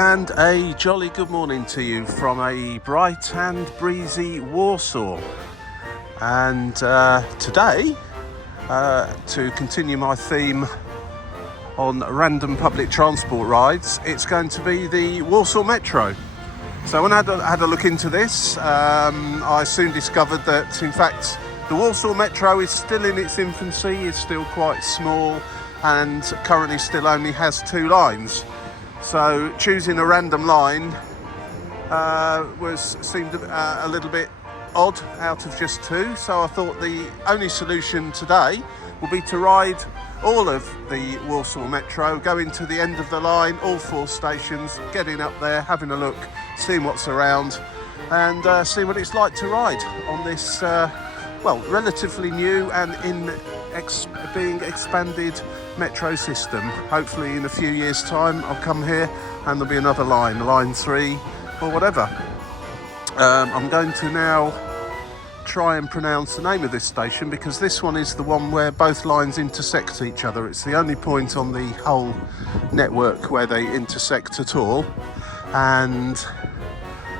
And a jolly good morning to you from a bright and breezy Warsaw. And today, to continue my theme on random public transport rides, it's going to be the Warsaw Metro. So when I had a look into this, I soon discovered that in fact the Warsaw Metro is still in its infancy, it's still quite small and currently still only has 2 lines. So choosing a random line seemed a little bit odd out of just 2. So I thought the only solution today will be to ride all of the Warsaw Metro, going to the end of the line, all 4 stations, getting up there, having a look, seeing what's around, and seeing what it's like to ride on this, relatively new and being expanded metro system. Hopefully in a few years' time I'll come here and there'll be another line 3 or whatever. I'm going to now try and pronounce the name of this station, because this one is the one where both lines intersect each other. It's the only point on the whole network where they intersect at all. And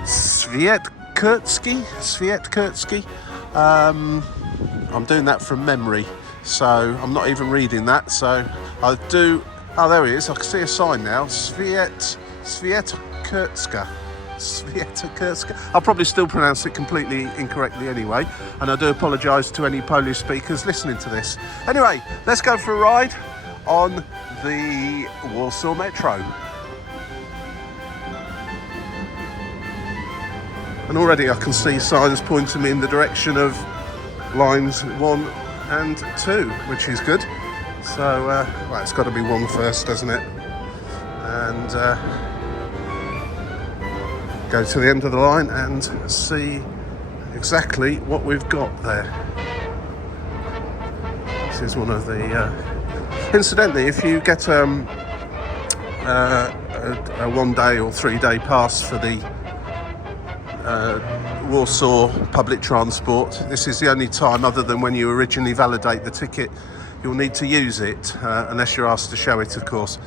Świetkurski. I'm doing that from memory, so I'm not even reading that. So I do. Oh, there he is. I can see a sign now. Świetkurska. I'll probably still pronounce it completely incorrectly anyway, and I do apologise to any Polish speakers listening to this. Anyway, let's go for a ride on the Warsaw Metro. And already I can see signs pointing me in the direction of lines 1 and 2, which is good. So, it's got to be 1 first, doesn't it? And go to the end of the line and see exactly what we've got there. This is one of the... Incidentally, if you get a 1-day or 3-day pass for the Warsaw public transport, this is the only time, other than when you originally validate the ticket, you'll need to use it, unless you're asked to show it, of course.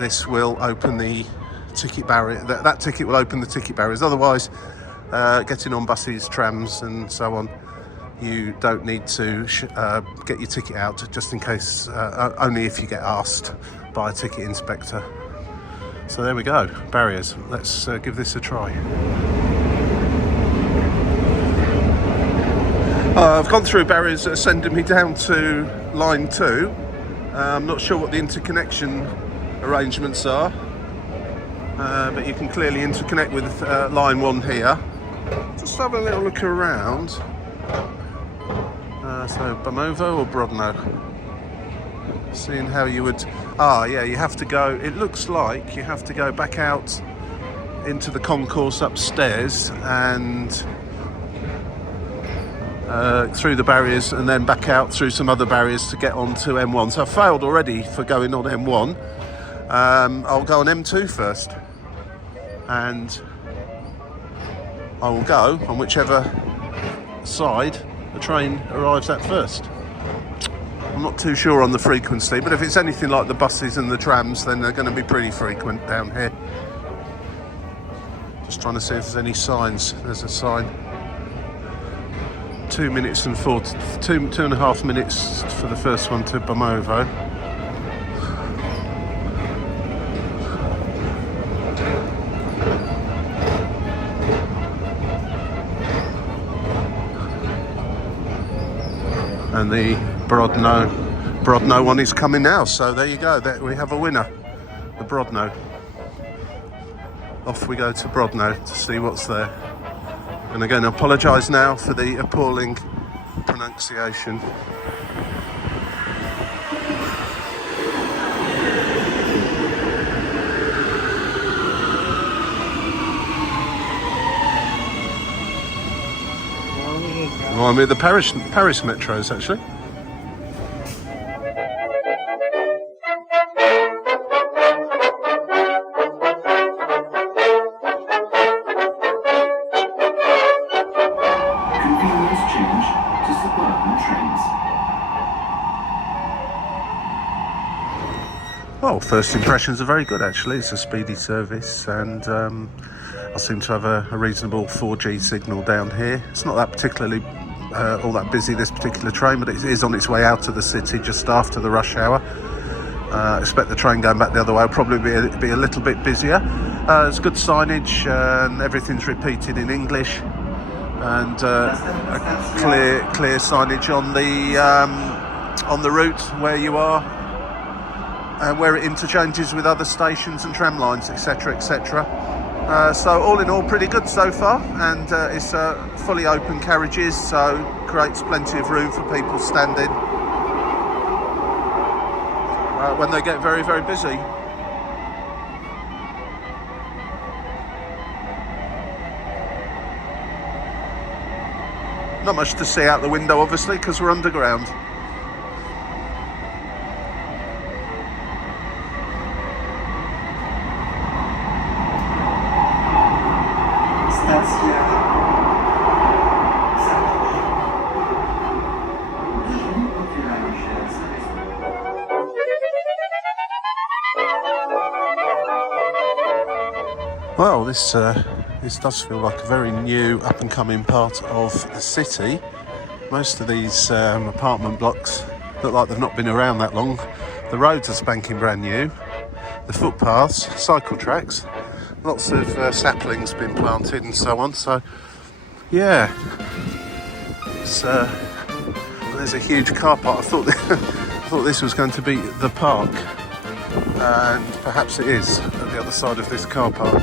This will open the ticket barrier. That ticket will open the ticket barriers. Otherwise, getting on buses, trams and so on, you don't need to get your ticket out, just in case, only if you get asked by a ticket inspector. So there we go, barriers. Let's give this a try. I've gone through barriers that are sending me down to line 2. I'm not sure what the interconnection arrangements are, but you can clearly interconnect with line 1 here. Just have a little look around. So Bemowo or Bródno? Seeing how you would... you have to go... It looks like you have to go back out into the concourse upstairs and through the barriers, and then back out through some other barriers to get onto M1. So I failed already for going on M1. I'll go on M2 first, and I will go on whichever side the train arrives at first. I'm not too sure on the frequency, but if it's anything like the buses and the trams, then they're going to be pretty frequent down here. Just trying to see if there's any signs. There's a sign. 2 minutes and 2.5 minutes for the first one to Bemowo. And the Bródno one is coming now, so there you go, we have a winner, the Bródno. Off we go to Bródno to see what's there. And again, I apologise now for the appalling pronunciation. Remind me of the Paris metros, actually. Well, first impressions are very good actually. It's a speedy service, and I seem to have a reasonable 4G signal down here. It's not that particularly all that busy, this particular train, but it is on its way out of the city just after the rush hour. I expect the train going back the other way will probably be a little bit busier. There's good signage, and everything's repeated in English, and a clear signage on the route where you are, and where it interchanges with other stations and tram lines, etc, etc. So all in all, pretty good so far, and it's fully open carriages, so creates plenty of room for people standing when they get very, very busy. Not much to see out the window, obviously, because we're underground. Well, this does feel like a very new, up-and-coming part of the city. Most of these apartment blocks look like they've not been around that long. The roads are spanking brand new. The footpaths, cycle tracks, lots of saplings been planted and so on. So, yeah, there's a huge car park. I thought this was going to be the park, and perhaps it is at the other side of this car park.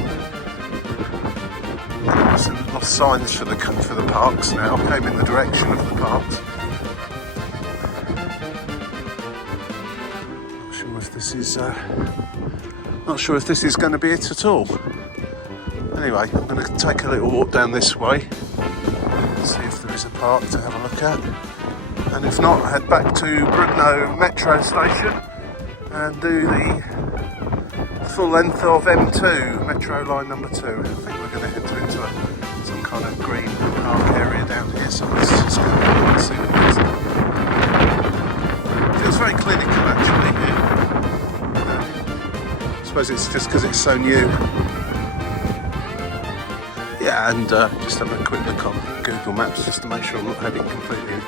There's lots of signs for the parks now. I came in the direction of the parks. Not sure if this is going to be it at all. Anyway, I'm going to take a little walk down this way, see if there is a park to have a look at, and if not, head back to Bródno Metro station and do the full length of M2, Metro line number 2. I think we're going to enter into some kind of green park area down here, so let's just go and see what it is. It feels very clinical actually here. I suppose it's just because it's so new. Yeah, and just have a quick look on Google Maps just to make sure I'm not heading completely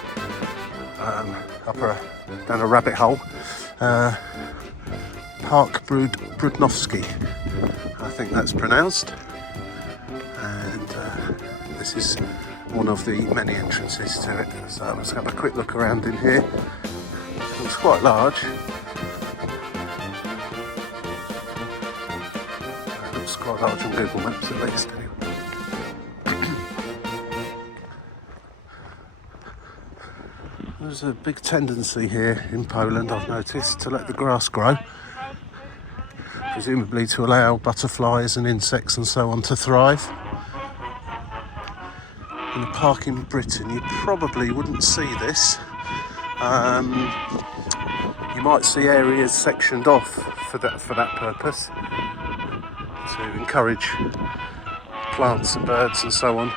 down a rabbit hole. Park Bródnowski, I think that's pronounced, and this is one of the many entrances to it. So let's have a quick look around in here. It looks quite large. It looks quite large on Google Maps at least, anyway. There's a big tendency here in Poland, I've noticed, to let the grass grow, presumably to allow butterflies and insects and so on to thrive. In a park in Britain, you probably wouldn't see this. You might see areas sectioned off for that purpose, to encourage plants and birds and so on.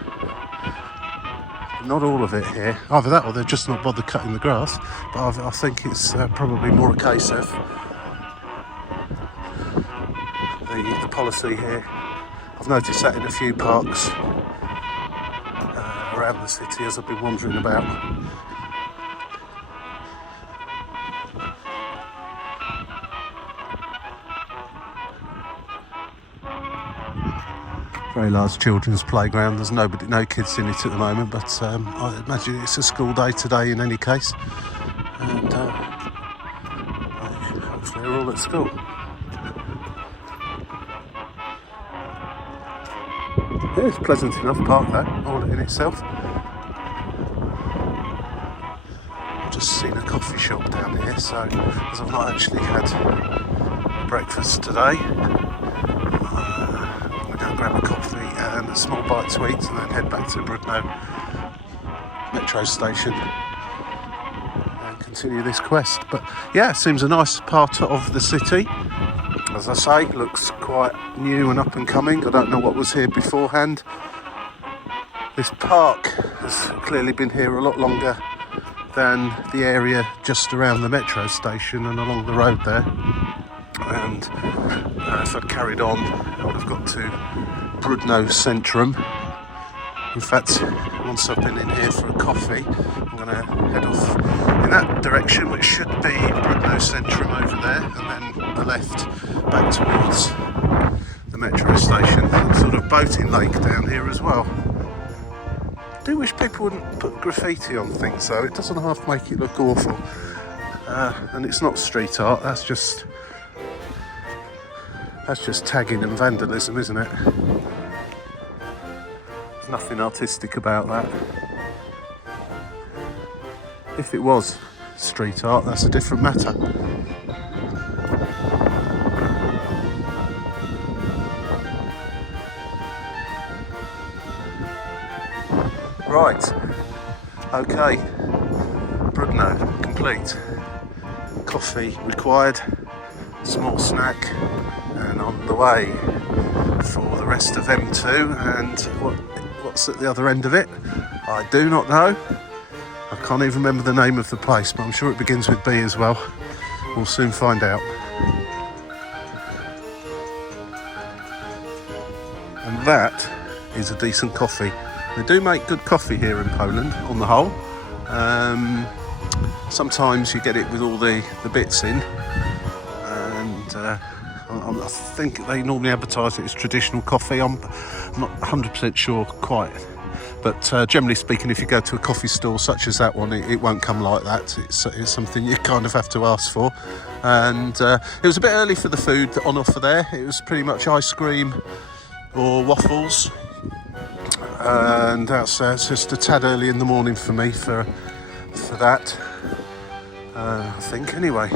Not all of it here. Either that or they've just not bothered cutting the grass, but I think it's probably more a case of the policy here. I've noticed that in a few parks around the city as I've been wandering about. Very large children's playground. There's no kids in it at the moment, but I imagine it's a school day today in any case, and hopefully they're all at school. Yeah, it's a pleasant enough park though, all in itself. I've just seen a coffee shop down here, so as I've not actually had breakfast today, grab a coffee and a small bite to eat, and then head back to Bródno Metro station and continue this quest. But yeah, it seems a nice part of the city. As I say, looks quite new and up and coming. I don't know what was here beforehand. This park has clearly been here a lot longer than the area just around the metro station and along the road there. and if I'd carried on I would have got to Bródno Centrum. In fact, once I've been in here for a coffee, I'm going to head off in that direction, which should be Bródno Centrum over there, and then the left back towards the metro station. Sort of boating lake down here as well. I do wish people wouldn't put graffiti on things though, it doesn't half make it look awful. And it's not street art, that's just tagging and vandalism, isn't it? There's nothing artistic about that. If it was street art, that's a different matter. Right, okay, Bródno complete. Coffee required, small snack, and on the way for the rest of M2. And what's at the other end of it? I do not know. I can't even remember the name of the place, but I'm sure it begins with B as well. We'll soon find out. And that is a decent coffee. They do make good coffee here in Poland, on the whole. Sometimes you get it with all the bits in, and I think they normally advertise it as traditional coffee. I'm not 100% sure quite, but generally speaking, if you go to a coffee store such as that one, it won't come like that. It's something you kind of have to ask for. And it was a bit early for the food on offer there. It was pretty much ice cream or waffles, and that's just a tad early in the morning for me for that. I think anyway.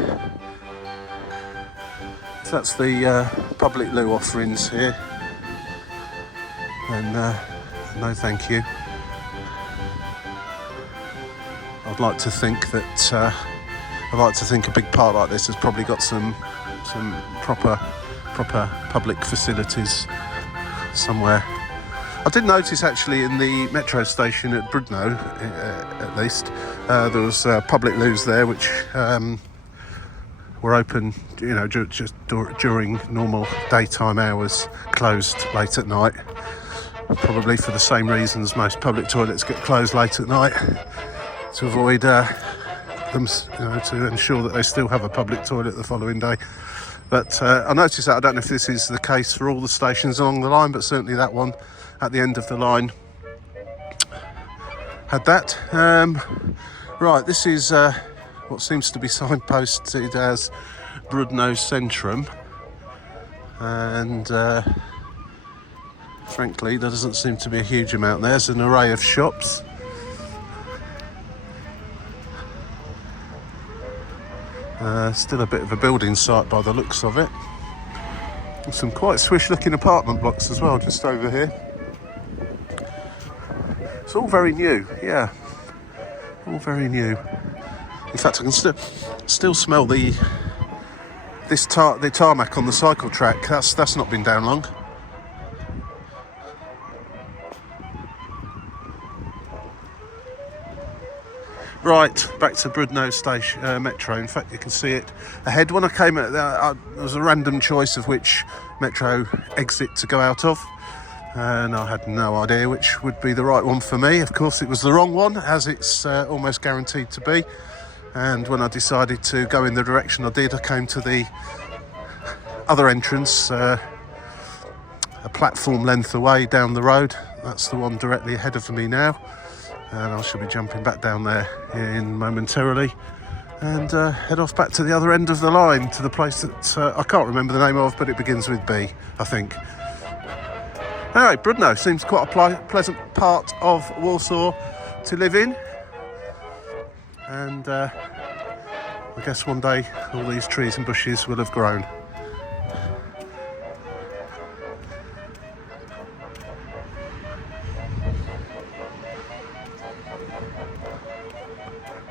So that's the public loo offerings here, and no thank you. I'd like to think that a big park like this has probably got some proper public facilities somewhere. I did notice actually in the metro station at Bródno, at least, there was public loos there which were open, just during normal daytime hours, closed late at night. Probably for the same reasons most public toilets get closed late at night, to avoid them, to ensure that they still have a public toilet the following day. But I noticed that. I don't know if this is the case for all the stations along the line, but certainly that one at the end of the line had that. Right, this is what seems to be signposted as Bródno Centrum, and frankly there doesn't seem to be a huge amount there. There's an array of shops. Still a bit of a building site by the looks of it. And some quite swish looking apartment blocks as well just over here. It's all very new, yeah, all very new. In fact, I can still smell the tarmac on the cycle track. That's not been down long. Right, back to Bródno station, metro. In fact, you can see it ahead. When I came at there was a random choice of which metro exit to go out of, and I had no idea which would be the right one for me. Of course, it was the wrong one, as it's almost guaranteed to be. And when I decided to go in the direction I did, I came to the other entrance, a platform length away down the road. That's the one directly ahead of me now. And I shall be jumping back down there momentarily and head off back to the other end of the line, to the place that I can't remember the name of, but it begins with B, I think. Anyway, Bródno seems quite a pleasant part of Warsaw to live in, and I guess one day all these trees and bushes will have grown.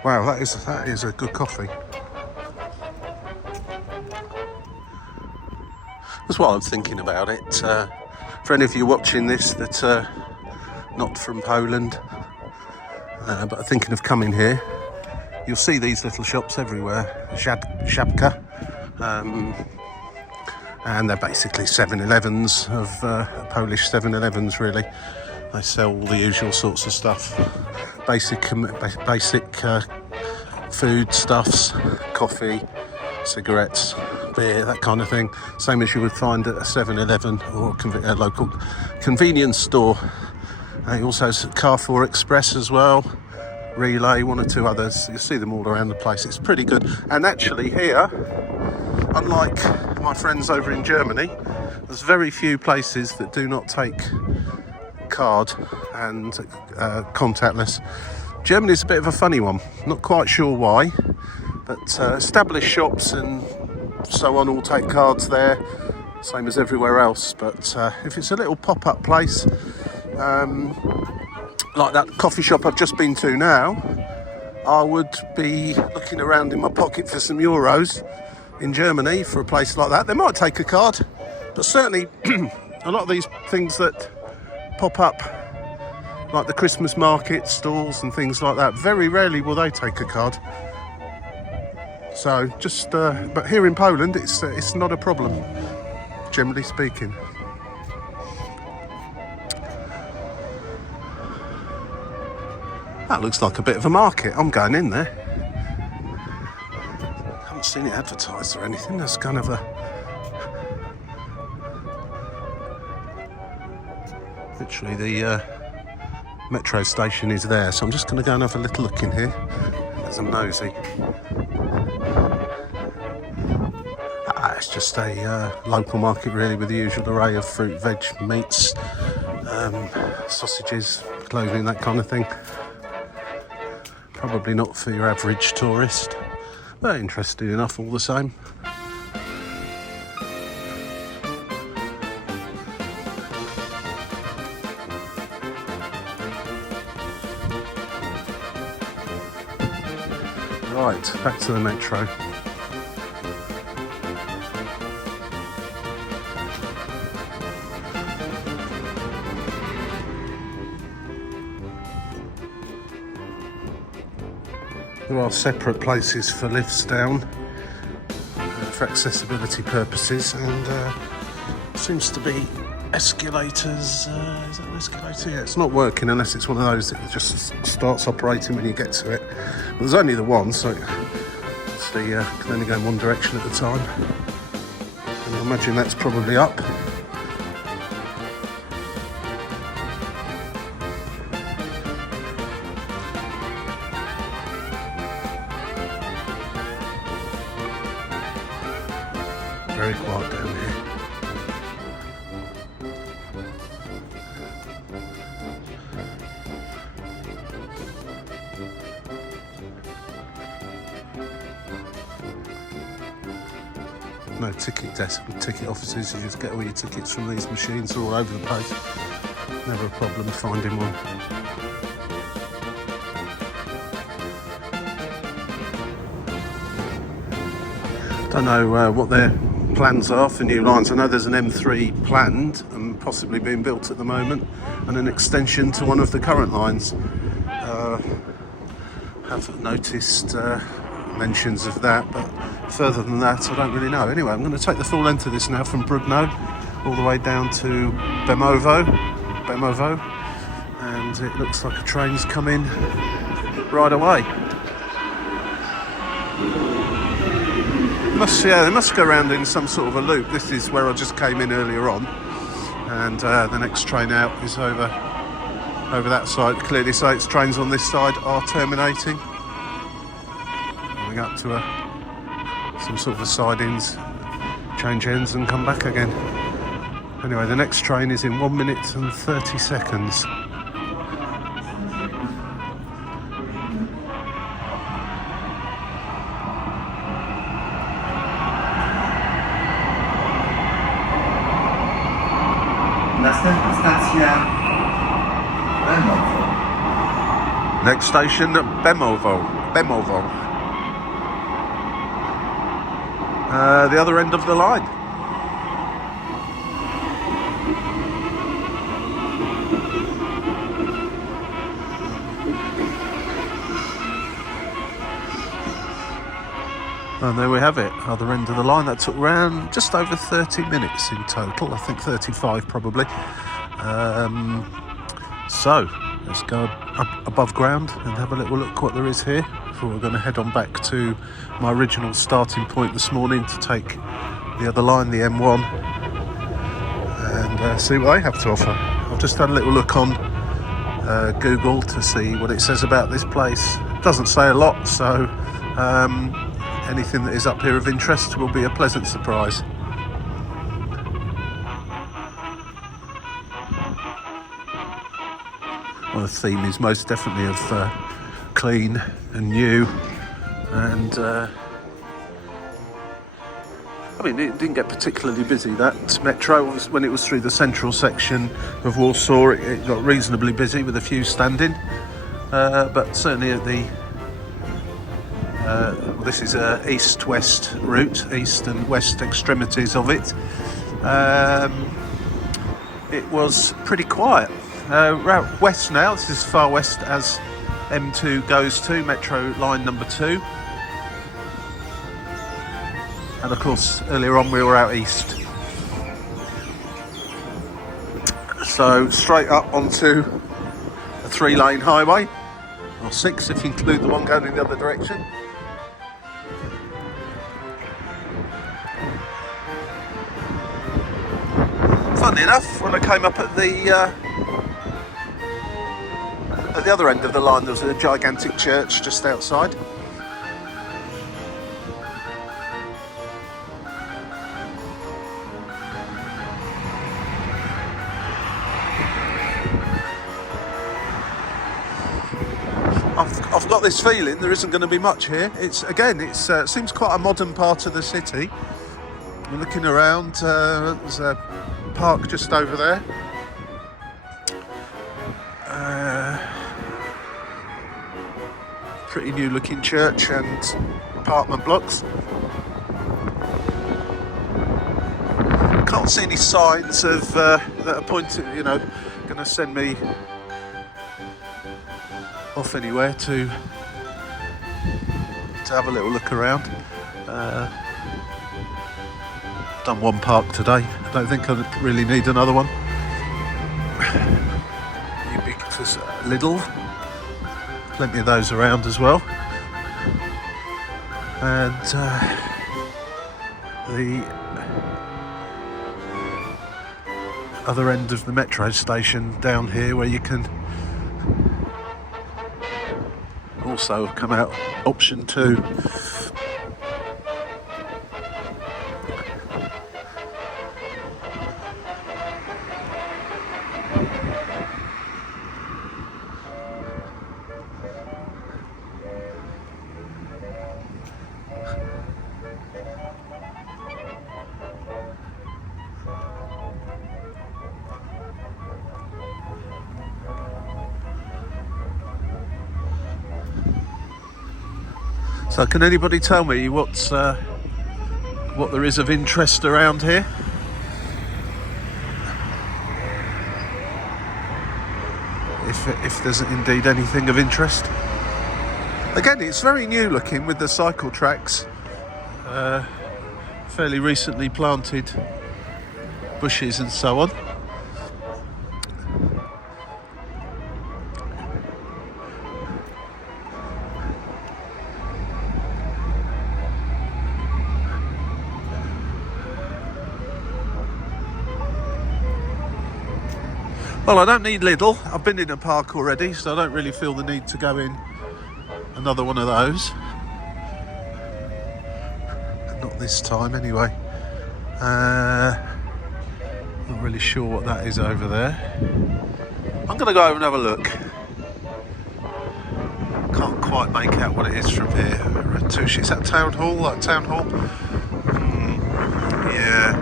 Wow, that is a good coffee. That's what I'm thinking about it. For any of you watching this that are not from Poland, but are thinking of coming here, you'll see these little shops everywhere. Żabka, and they're basically 7-Elevens of Polish 7-Elevens really. They sell all the usual sorts of stuff, basic food stuffs, coffee, cigarettes, beer, that kind of thing. Same as you would find at a 7-Eleven or a local convenience store. He also has Carrefour Express as well, Relay, one or two others. You see them all around the place. It's pretty good. And actually here, unlike my friends over in Germany, there's very few places that do not take card and contactless. Germany's a bit of a funny one. Not quite sure why, but established shops and so on all take cards there, same as everywhere else. But if it's a little pop-up place, like that coffee shop I've just been to now, I would be looking around in my pocket for some euros in Germany for a place like that. They might take a card, but certainly a lot of these things that pop up, like the Christmas market stalls and things like that, very rarely will they take a card. So just, but here in Poland, it's not a problem, generally speaking. That looks like a bit of a market. I'm going in there. Haven't seen it advertised or anything. There's kind of a... Literally the metro station is there. So I'm just going to go and have a little look in here as I'm nosy. It's just a local market really, with the usual array of fruit, veg, meats, sausages, clothing, that kind of thing. Probably not for your average tourist, but interesting enough all the same. Right, back to the metro. There are separate places for lifts down for accessibility purposes, and seems to be escalators. Is that an escalator? Yeah, it's not working unless it's one of those that just starts operating when you get to it. But there's only the one, so obviously can only go in one direction at a time. And I imagine that's probably up. Very quiet down here. No ticket desk with ticket offices. You just get all your tickets from these machines all over the place. Never a problem finding one. Don't know what their plans are for new lines. I know there's an M3 planned and possibly being built at the moment, and an extension to one of the current lines. Have noticed mentions of that, but further than that I don't really know. Anyway, I'm going to take the full length of this now from Bródno all the way down to Bemowo, and it looks like a train's coming right away. They must go around in some sort of a loop. This is where I just came in earlier on, and the next train out is over that side. Clearly, so its trains on this side are terminating, going up to some sort of a sidings, change ends and come back again. Anyway, the next train is in 1 minute and 30 seconds. Następna stacja Bemowo. Next station, Bemowo. The other end of the line. And there we have it, other end of the line. That took around just over 30 minutes in total, I think 35 probably. So let's go up above ground and have a little look what there is here before we're going to head on back to my original starting point this morning to take the other line, the M1, and see what they have to offer. I've just had a little look on Google to see what it says about this place. It doesn't say a lot, so anything that is up here of interest will be a pleasant surprise. Well, the theme is most definitely of clean and new, and I mean, it didn't get particularly busy. That metro, when it was through the central section of Warsaw, it got reasonably busy with a few standing, but certainly at the well, this is a east-west route, east and west extremities of it. It was pretty quiet. Route west now, this is as far west as M2 goes to, metro line number 2. And of course, earlier on we were out east. So straight up onto a 3-lane highway, or 6 if you include the one going in the other direction. Funnily enough, when I came up at the other end of the line, there was a gigantic church just outside. I've got this feeling there isn't going to be much here. It seems quite a modern part of the city. We're looking around, there's a park just over there. Pretty new looking church and apartment blocks. Can't see any signs of that are pointing, going to send me off anywhere to have a little look around. Done one park today. I don't think I really need another one. Ubiquitous Lidl, plenty of those around as well. And the other end of the metro station down here, where you can also come out option 2. So can anybody tell me what there is of interest around here? If there's indeed anything of interest. Again, it's very new looking with the cycle tracks, fairly recently planted bushes and so on. Well, I don't need Lidl. I've been in a park already, so I don't really feel the need to go in another one of those. Not this time, anyway. Not really sure what that is over there. I'm going to go over and have a look. Can't quite make out what it is from here. Ratush, is that town hall? Like town hall? Yeah.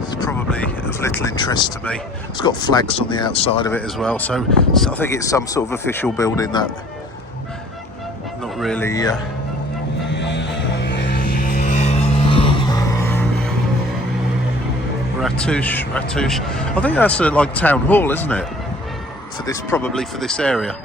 It's probably of little interest to me. It's got flags on the outside of it as well, so I think it's some sort of official building that not really Ratush. I think that's like town hall, isn't it? Probably for this area.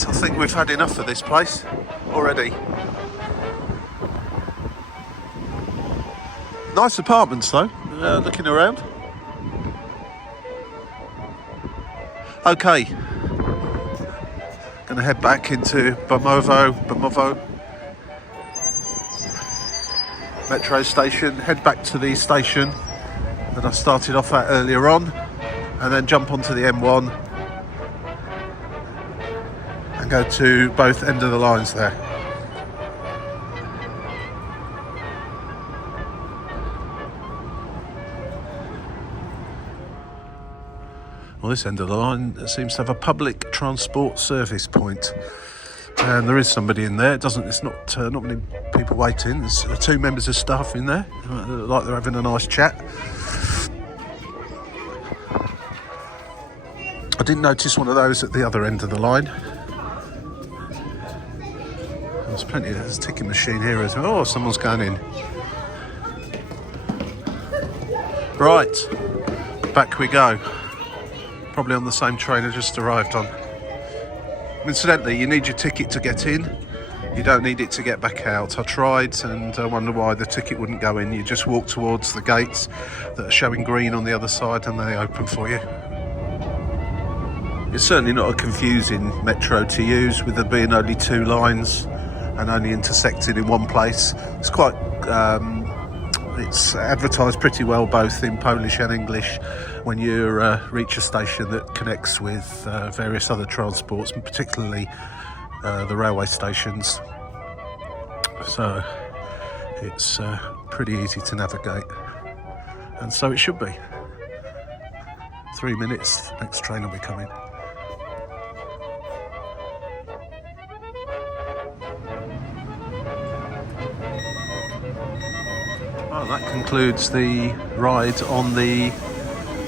Right, I think we've had enough of this place already. Nice apartments though, looking around. Okay, gonna head back into Bemowo metro station, head back to the station that I started off at earlier on, and then jump onto the M1 and go to both end of the lines there. Well, this end of the line seems to have a public transport service point, and there is somebody in there. It's not many people waiting. There's 2 members of staff in there, like they're having a nice chat. I didn't notice one of those at the other end of the line. There's a ticket machine here as well. Oh, someone's going in. Right, back we go. Probably on the same train I just arrived on. Incidentally, you need your ticket to get in. You don't need it to get back out. I tried and I wonder why the ticket wouldn't go in. You just walk towards the gates that are showing green on the other side and they open for you. It's certainly not a confusing metro to use, with there being only 2 lines and only intersected in one place. It's quite it's advertised pretty well both in Polish and English when you reach a station that connects with various other transports, and particularly the railway stations. So it's pretty easy to navigate, and so it should be. 3 minutes, next train will be coming. Well, that concludes the ride on the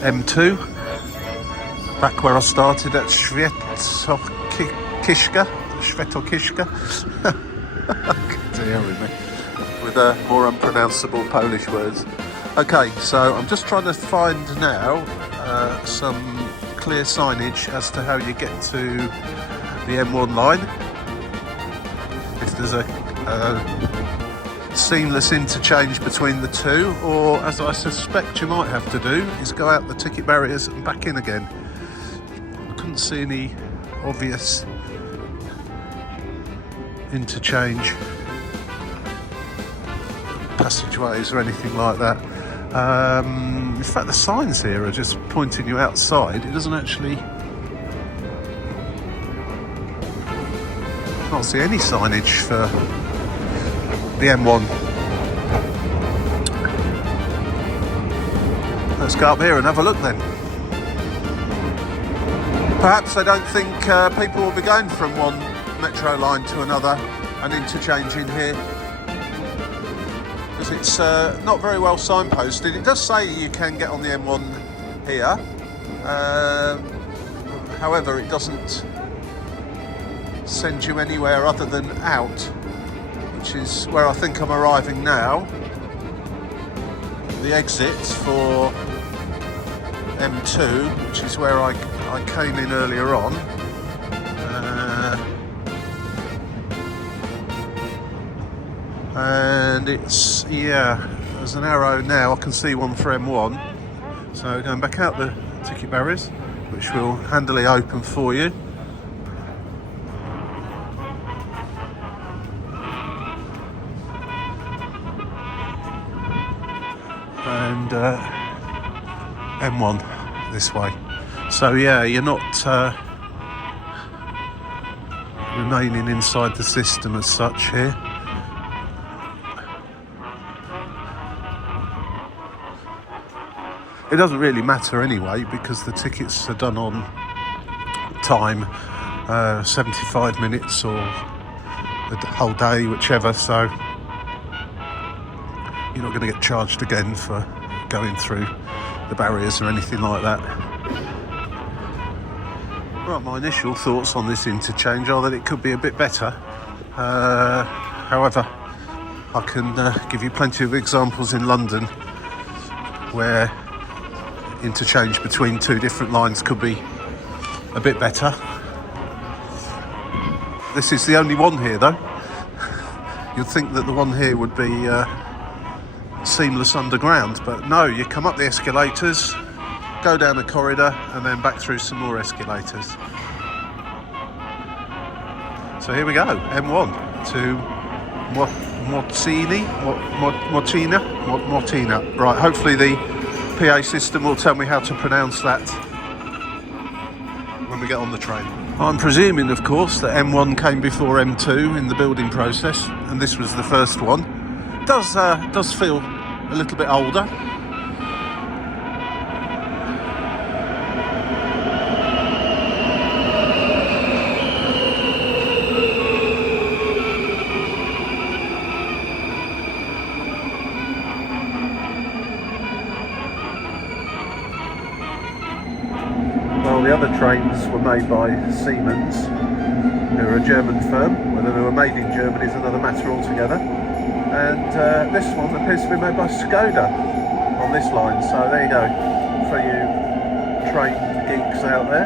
M2. Back where I started at Świętokrzyska. Dear with me. With more unpronounceable Polish words. Okay, so I'm just trying to find now some clear signage as to how you get to the M1 line. If there's a seamless interchange between the two, or as I suspect you might have to do, is go out the ticket barriers and back in again. I couldn't see any obvious interchange passageways or anything like that. In fact, the signs here are just pointing you outside. It doesn't actually... I can't see any signage for the M1. Let's go up here and have a look then. Perhaps they don't think people will be going from one metro line to another and interchanging here, because it's not very well signposted. It does say you can get on the M1 here, however it doesn't send you anywhere other than out, which is where I think I'm arriving now. The exit for M2, which is where I came in earlier on. And it's, yeah, there's an arrow now. I can see one for M1. So going back out the ticket barriers, which will handily open for you. And M1 this way. So yeah, you're not remaining inside the system as such here. It doesn't really matter anyway, because the tickets are done on time, 75 minutes or the whole day, whichever, so you're not going to get charged again for going through the barriers or anything like that. Right, my initial thoughts on this interchange are that it could be a bit better. However, I can give you plenty of examples in London where interchange between 2 different lines could be a bit better. This is the only one here though. You'd think that the one here would be seamless underground, but no, you come up the escalators, go down a corridor and then back through some more escalators. So here we go, M1 to Młociny. Right, hopefully the PA system will tell me how to pronounce that when we get on the train. I'm presuming, of course, that M1 came before M2 in the building process, and this was the first one. Does feel a little bit older. The other trains were made by Siemens, who are a German firm. Whether they were made in Germany is another matter altogether. And this one appears to be made by Skoda on this line. So there you go, for you train geeks out there.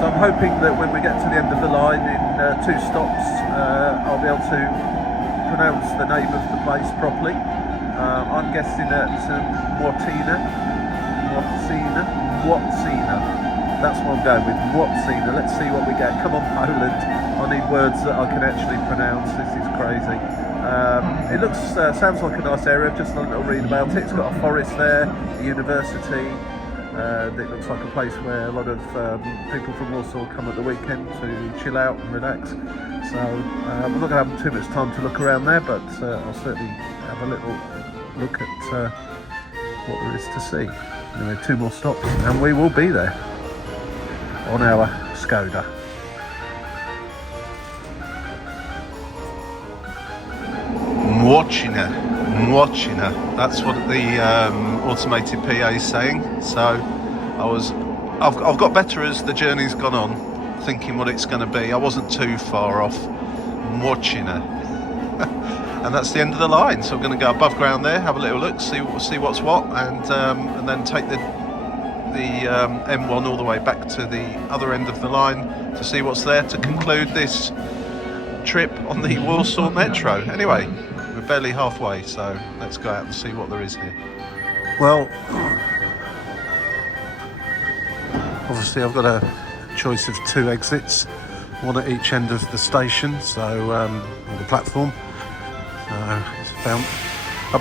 So I'm hoping that when we get to the end of the line in 2 stops, I'll be able to pronounce the name of the place properly. I'm guessing at Młociny. That's what I'm going with, Młociny. Let's see what we get. Come on, Poland. I need words that I can actually pronounce. This is crazy. It looks, sounds like a nice area. I've just done a little read about it. It's got a forest there, a university. It looks like a place where a lot of people from Warsaw come at the weekend to chill out and relax. So we're not going to have too much time to look around there, but I'll certainly have a little look at what there is to see. Anyway, 2 more stops and we will be there on our Skoda. Młociny. That's what the automated PA is saying. So I've got better as the journey's gone on, thinking what it's going to be. I wasn't too far off. Młociny. And that's the end of the line, so I'm going to go above ground there, have a little look, see what's what, and then take the M1 all the way back to the other end of the line to see what's there to conclude this trip on the Warsaw Metro. Anyway, we're barely halfway, so let's go out and see what there is here. Well, obviously I've got a choice of 2 exits, one at each end of the station, so on the platform. I'm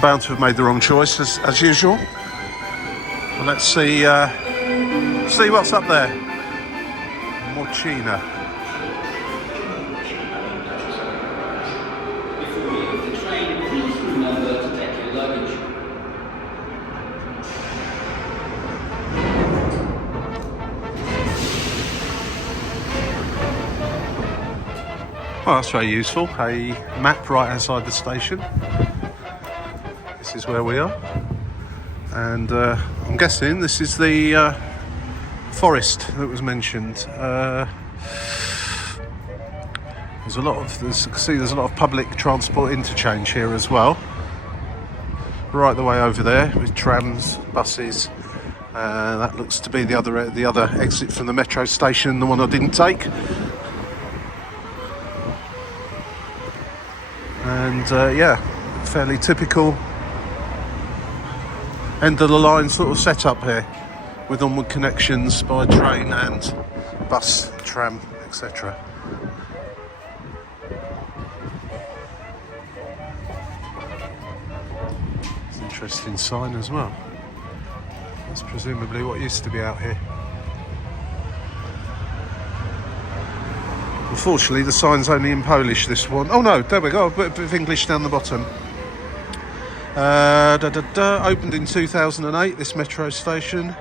bound to have made the wrong choice as usual. Well, let's see what's up there. Młociny. Well, that's very useful. A map right outside the station. This is where we are, and I'm guessing this is the forest that was mentioned. There's a lot of public transport interchange here as well. Right the way over there with trams, buses. That looks to be the other exit from the metro station, the one I didn't take. And yeah, fairly typical end of the line sort of setup here, with onward connections by train and bus, tram, etc. It's an interesting sign as well. That's presumably what used to be out here. Unfortunately, the sign's only in Polish, this one. Oh no, there we go, a bit of English down the bottom. Opened in 2008, this metro station,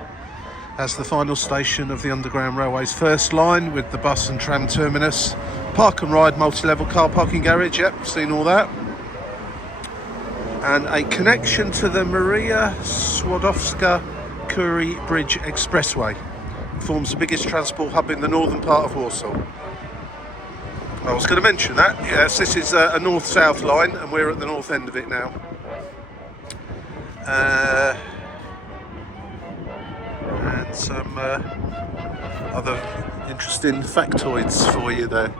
as the final station of the Underground Railway's first line, with the bus and tram terminus, park and ride multi-level car parking garage, yep, seen all that. And a connection to the Maria Skłodowska-Curie Bridge Expressway. It forms the biggest transport hub in the northern part of Warsaw. I was going to mention that, yes, this is a north-south line and we're at the north end of it now. And some other interesting factoids for you there.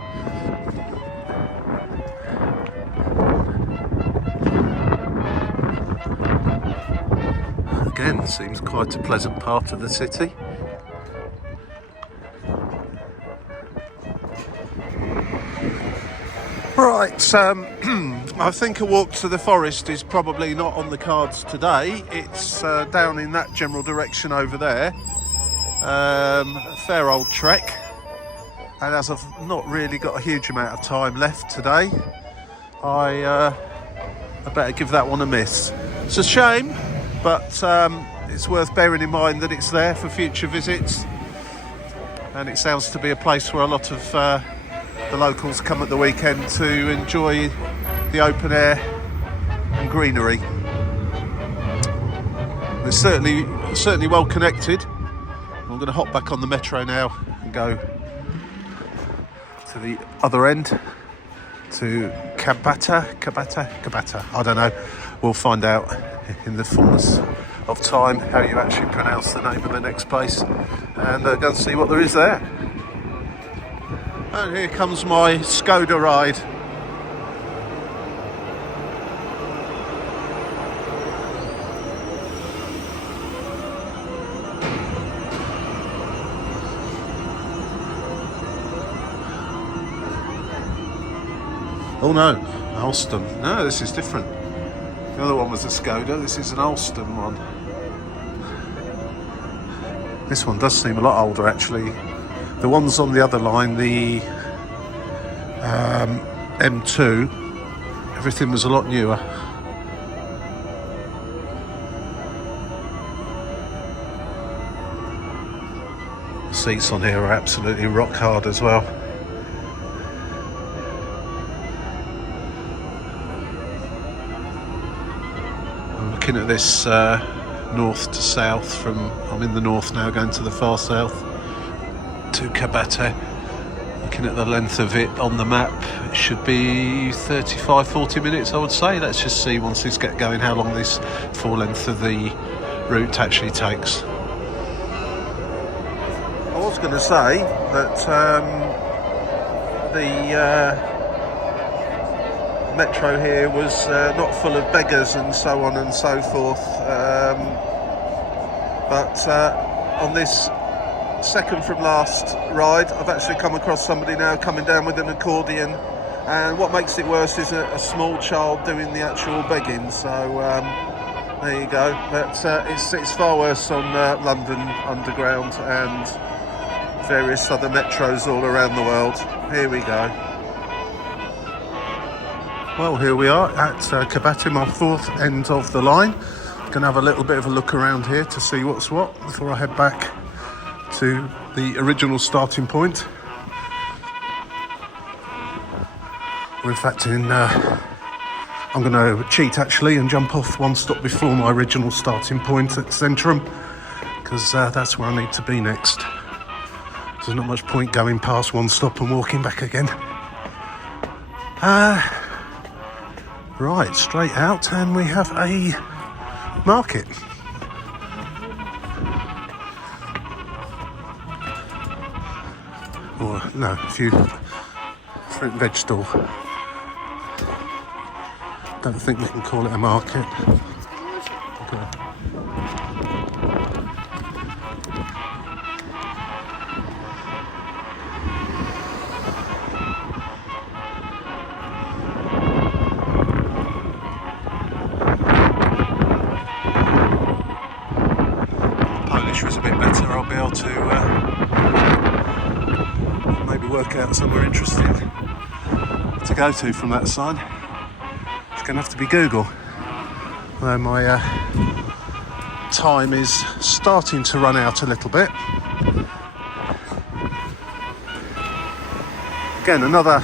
Again, seems quite a pleasant part of the city. Right, I think a walk to the forest is probably not on the cards today. It's down in that general direction over there. A fair old trek, and as I've not really got a huge amount of time left today, I better give that one a miss. It's a shame, but it's worth bearing in mind that it's there for future visits, and it sounds to be a place where a lot of the locals come at the weekend to enjoy the open air and greenery. It's certainly well connected. I'm going to hop back on the metro now and go to the other end, to Kabata. I don't know. We'll find out in the fullness of time how you actually pronounce the name of the next place, and go and see what there is there. And here comes my Skoda ride. Oh no, Alstom. No, this is different. The other one was a Skoda, this is an Alstom one. This one does seem a lot older actually. The ones on the other line, the M2, everything was a lot newer. The seats on here are absolutely rock hard as well. I'm looking at this north to south I'm in the north now, going to the far south, to Kabata. Looking at the length of it on the map, it should be 35-40 minutes, I would say. Let's just see once these get going how long this full length of the route actually takes. I was going to say that the metro here was not full of beggars and so on and so forth, but on this second from last ride I've actually come across somebody now coming down with an accordion, and what makes it worse is a small child doing the actual begging, so there you go. But it's far worse on London Underground and various other metros all around the world. Here we go. Well, here we are at Kabata, my fourth end of the line. Gonna have a little bit of a look around here to see what's what before I head back to the original starting point. We're in fact I'm going to cheat actually and jump off one stop before my original starting point at Centrum, because that's where I need to be next. There's not much point going past one stop and walking back again. Right, straight out, and we have a market. Or no, a few fruit and veg stall. Don't think we can call it a market. Okay. Polish was a bit better. I'll be able to maybe work out somewhere interesting to go to from that side. It's going to have to be Google. Although my time is starting to run out a little bit. Again, another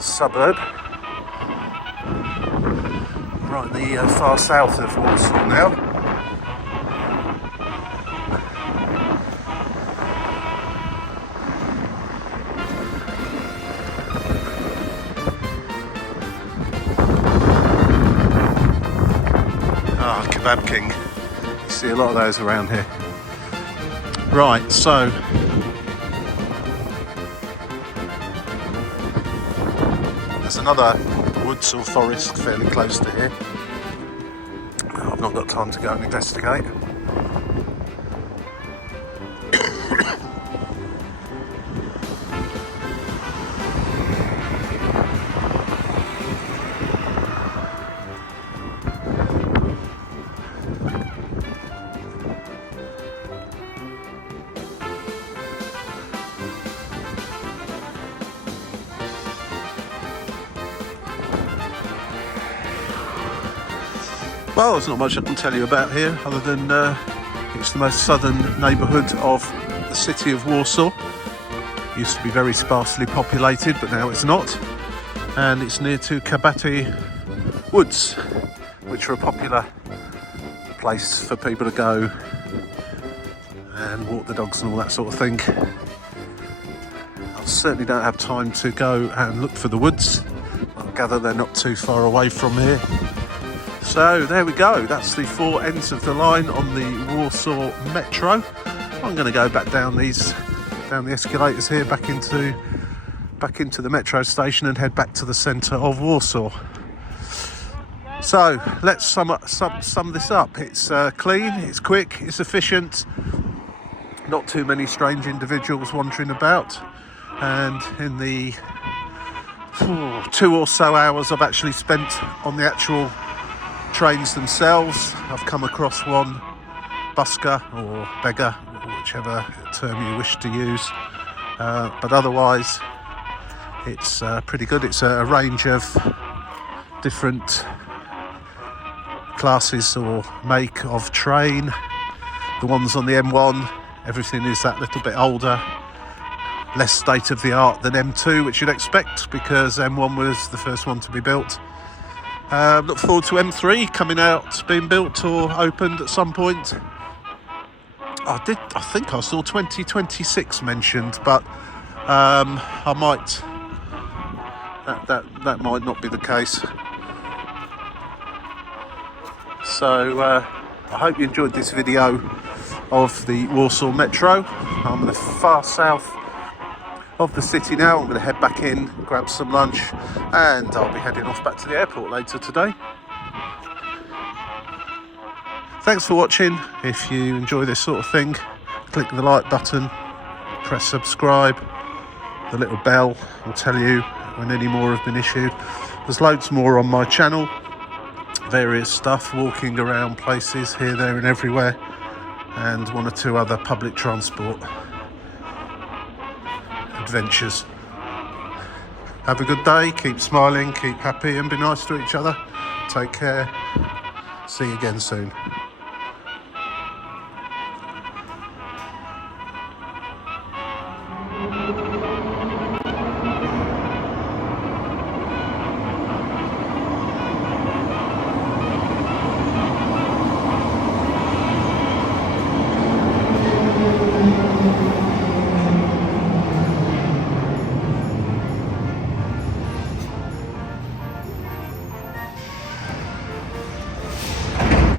suburb. Right in the far south of Warsaw now. Kebab King. You see a lot of those around here. Right, so there's another woods or forest fairly close to here. I've not got time to go and investigate. Well, there's not much I can tell you about here other than it's the most southern neighbourhood of the city of Warsaw. It used to be very sparsely populated, but now it's not. And it's near to Kabaty Woods, which are a popular place for people to go and walk the dogs and all that sort of thing. I certainly don't have time to go and look for the woods. I gather they're not too far away from here. So there we go, that's the four ends of the line on the Warsaw Metro. I'm going to go back down the escalators here back into the metro station and head back to the centre of Warsaw. So let's sum this up. It's clean, it's quick, it's efficient, not too many strange individuals wandering about, and in the 2 or so hours I've actually spent on the actual trains themselves, I've come across one busker or beggar, whichever term you wish to use, but otherwise it's pretty good. It's a range of different classes or make of train. The ones on the M1, everything is that little bit older, less state of the art than M2, which you'd expect because M1 was the first one to be built. Look forward to M3 coming out, being built or opened at some point. I think I saw 2026 mentioned, but I might. That might not be the case. So I hope you enjoyed this video of the Warsaw Metro. I'm in the far south of the city now. I'm going to head back in, grab some lunch, and I'll be heading off back to the airport later today. Thanks for watching. If you enjoy this sort of thing, click the like button, press subscribe, the little bell will tell you when any more have been issued. There's loads more on my channel, various stuff, walking around places here, there and everywhere, and 1 or 2 other public transport adventures. Have a good day, keep smiling, keep happy and be nice to each other. Take care. See you again soon.